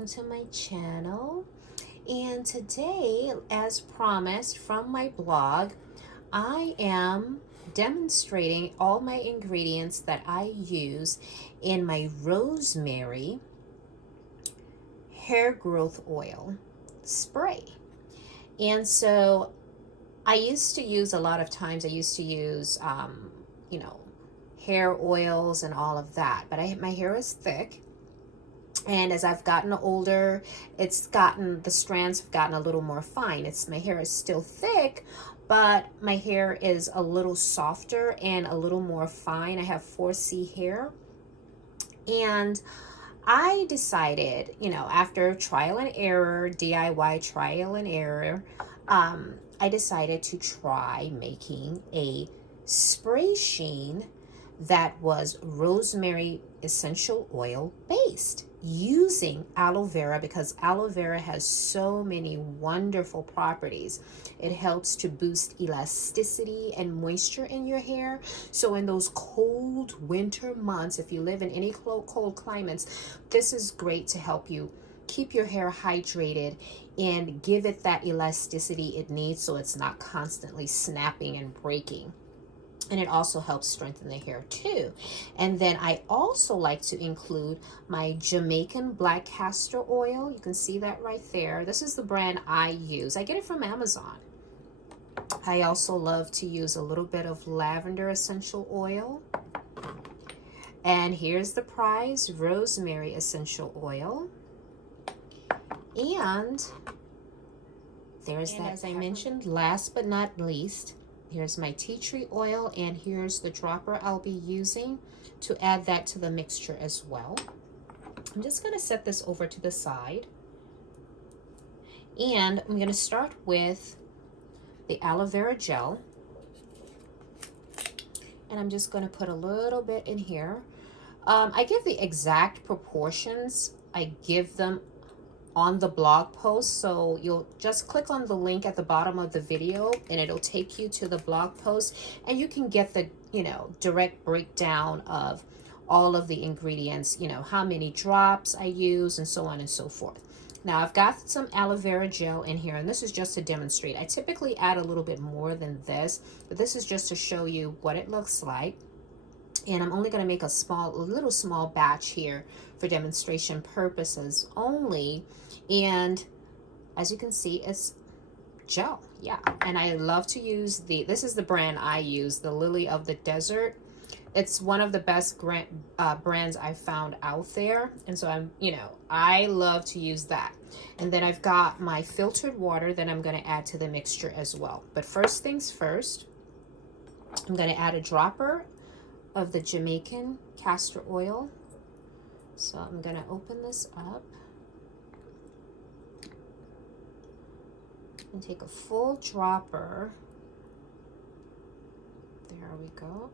welcome to my channel. And today, as promised from my blog, I am demonstrating all my ingredients that I use in my rosemary hair growth oil spray. And so I used to use I used to use, hair oils and all of that, but my hair is thick. And as I've gotten older, the strands have gotten a little more fine. My hair is still thick, but my hair is a little softer and a little more fine. I have 4C hair. And I decided, after trial and error, DIY trial and error, I decided to try making a spray sheen that was rosemary essential oil based, using aloe vera, because aloe vera has so many wonderful properties. It helps to boost elasticity and moisture in your hair. So in those cold winter months, if you live in any cold climates, this is great to help you keep your hair hydrated and give it that elasticity it needs, so it's not constantly snapping and breaking. And it also helps strengthen the hair too. And then I also like to include my Jamaican black castor oil. You can see that right there. This is the brand I use. I get it from Amazon. I also love to use a little bit of lavender essential oil. And here's the prize, rosemary essential oil. And there's that, as I mentioned, last but not least, here's my tea tree oil, and here's the dropper I'll be using to add that to the mixture as well. I'm just going to set this over to the side. And I'm going to start with the aloe vera gel. And I'm just going to put a little bit in here. I give the exact proportions. I give them on the blog post, so you'll just click on the link at the bottom of the video and it'll take you to the blog post, and you can get the direct breakdown of all of the ingredients, how many drops I use and so on and so forth. Now I've got some aloe vera gel in here, and this is just to demonstrate. I typically add a little bit more than this, but this is just to show you what it looks like. And I'm only going to make a little small batch here for demonstration purposes only. And as you can see, it's gel. Yeah. And I love to use this is the brand I use, the Lily of the Desert. It's one of the best brands I've found out there. And so I love to use that. And then I've got my filtered water that I'm going to add to the mixture as well. But first things first, I'm going to add a dropper of the Jamaican castor oil. So I'm going to open this up and take a full dropper. There we go.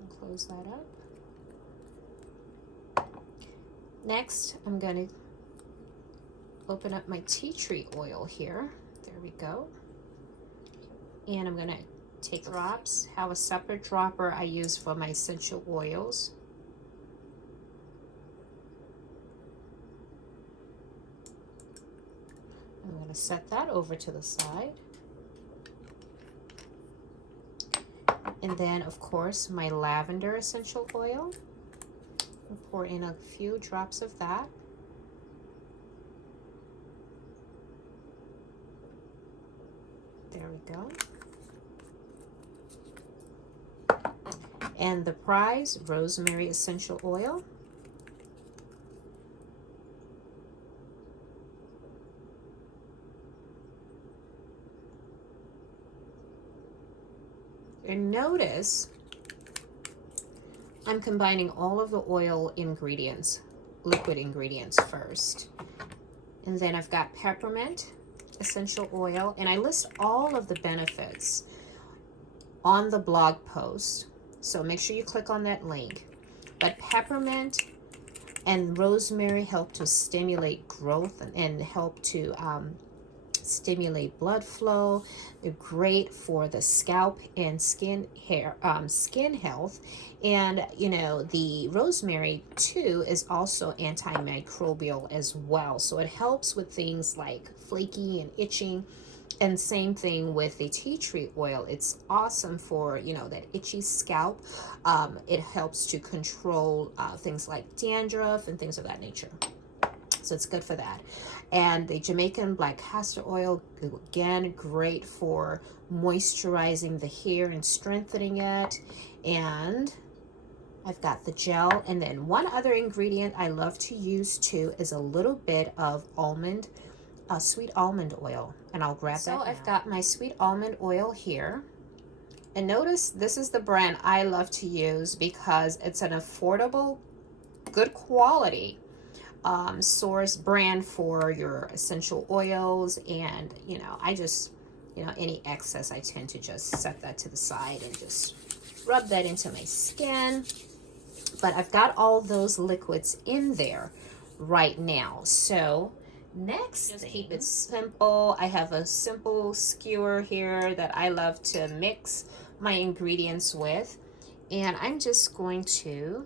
And close that up. Next, I'm going to open up my tea tree oil here. There we go. And I'm going to take drops, have a separate dropper I use for my essential oils. I'm going to set that over to the side. And then, of course, my lavender essential oil. I'll pour in a few drops of that. There we go. And the prize, rosemary essential oil. And notice I'm combining all of the oil ingredients, liquid ingredients first. And then I've got peppermint essential oil, and I list all of the benefits on the blog post. So make sure you click on that link. But peppermint and rosemary help to stimulate growth and help to stimulate blood flow. They're great for the scalp and skin health. And you know, the rosemary too is also antimicrobial as well, so it helps with things like flaky and itching. And same thing with the tea tree oil. It's awesome for, you know, that itchy scalp. It helps to control things like dandruff and things of that nature. So it's good for that. And the Jamaican black castor oil, again, great for moisturizing the hair and strengthening it. And I've got the gel. And then one other ingredient I love to use too is a little bit of sweet almond oil. And I'll grab that. So I've got my sweet almond oil here. And notice this is the brand I love to use because it's an affordable, good quality source brand for your essential oils. And you know, I just, you know, any excess I tend to just set that to the side and just rub that into my skin. But I've got all those liquids in there right now. So next, just keep it simple. I have a simple skewer here that I love to mix my ingredients with, and I'm just going to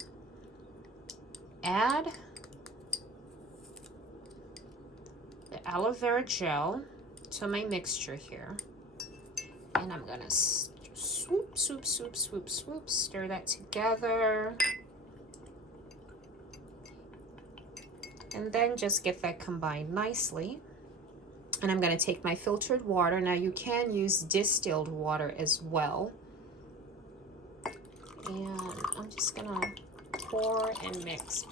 add the aloe vera gel to my mixture here, and I'm gonna swoop, swoop, swoop, swoop, swoop, stir that together, and then just get that combined nicely. And I'm going to take my filtered water. Now you can use distilled water as well. And I'm just going to pour and mix,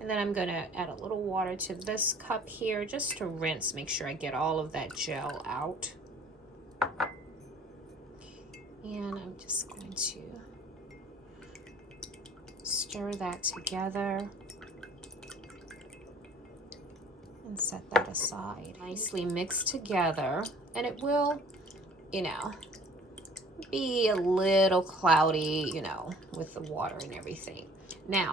and then I'm going to add a little water to this cup here just to rinse, make sure I get all of that gel out. And I'm just going to stir that together and set that aside. Nicely mixed together, and it will, you know, be a little cloudy, you know, with the water and everything. Now,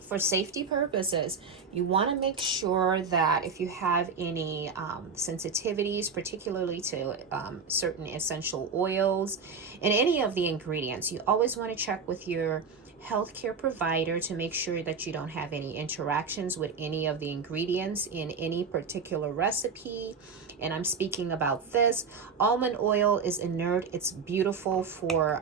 for safety purposes, you want to make sure that if you have any sensitivities, particularly to certain essential oils and any of the ingredients, you always want to check with your healthcare provider to make sure that you don't have any interactions with any of the ingredients in any particular recipe. And I'm speaking about this. Almond oil is inert. It's beautiful for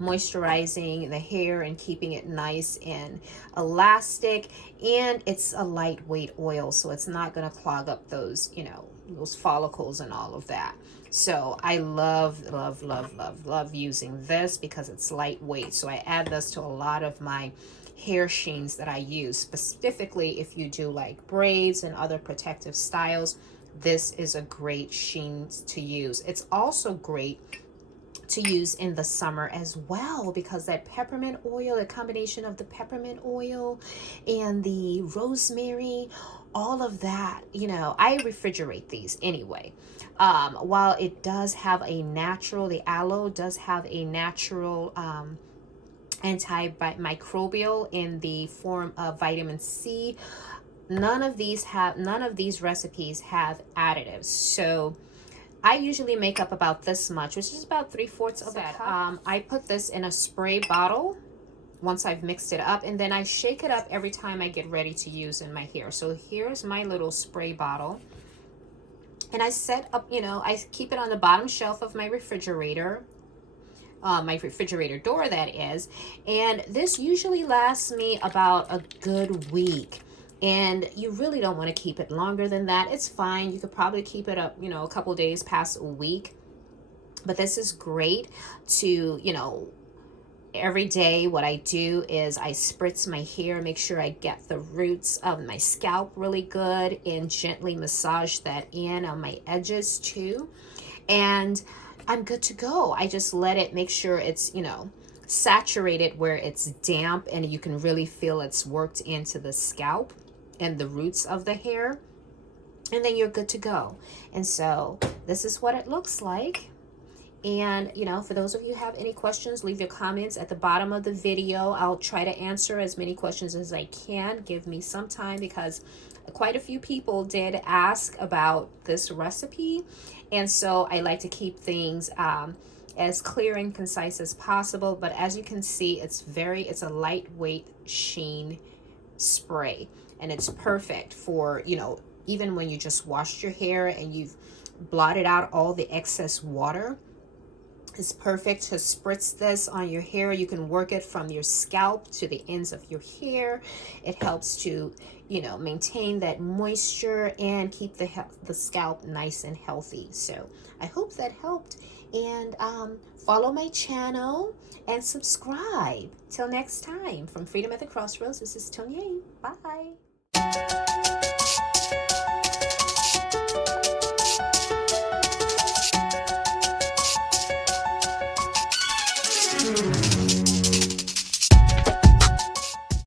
moisturizing the hair and keeping it nice and elastic, and it's a lightweight oil, so it's not going to clog up those, you know, those follicles and all of that. So I love using this because it's lightweight. So I add this to a lot of my hair sheens that I use, specifically if you do like braids and other protective styles. This is a great sheen to use. It's also great to use in the summer as well, because that peppermint oil, a combination of the peppermint oil and the rosemary, all of that, you know, I refrigerate these anyway. While it does have a natural, the aloe does have a natural antimicrobial in the form of vitamin C, none of these recipes have additives. So I usually make up about this much, which is about 3/4 of a cup. I put this in a spray bottle once I've mixed it up, and then I shake it up every time I get ready to use in my hair. So here's my little spray bottle, and I set up, you know, I keep it on the bottom shelf of my refrigerator door, that is, and this usually lasts me about a good week. And you really don't want to keep it longer than that. It's fine. You could probably keep it up, you know, a couple days past a week. But this is great to, you know, every day what I do is I spritz my hair, make sure I get the roots of my scalp really good, and gently massage that in on my edges too. And I'm good to go. I just let it, make sure it's, you know, saturated where it's damp and you can really feel it's worked into the scalp and the roots of the hair, and then you're good to go. And so this is what it looks like. And, you know, for those of you who have any questions, leave your comments at the bottom of the video. I'll try to answer as many questions as I can. Give me some time because quite a few people did ask about this recipe. And so I like to keep things as clear and concise as possible. But as you can see, it's a lightweight sheen spray. And it's perfect for, you know, even when you just washed your hair and you've blotted out all the excess water. It's perfect to spritz this on your hair. You can work it from your scalp to the ends of your hair. It helps to, you know, maintain that moisture and keep the scalp nice and healthy. So I hope that helped. And follow my channel and subscribe. Till next time, from Freedom at the Crossroads, this is Tonya. Bye.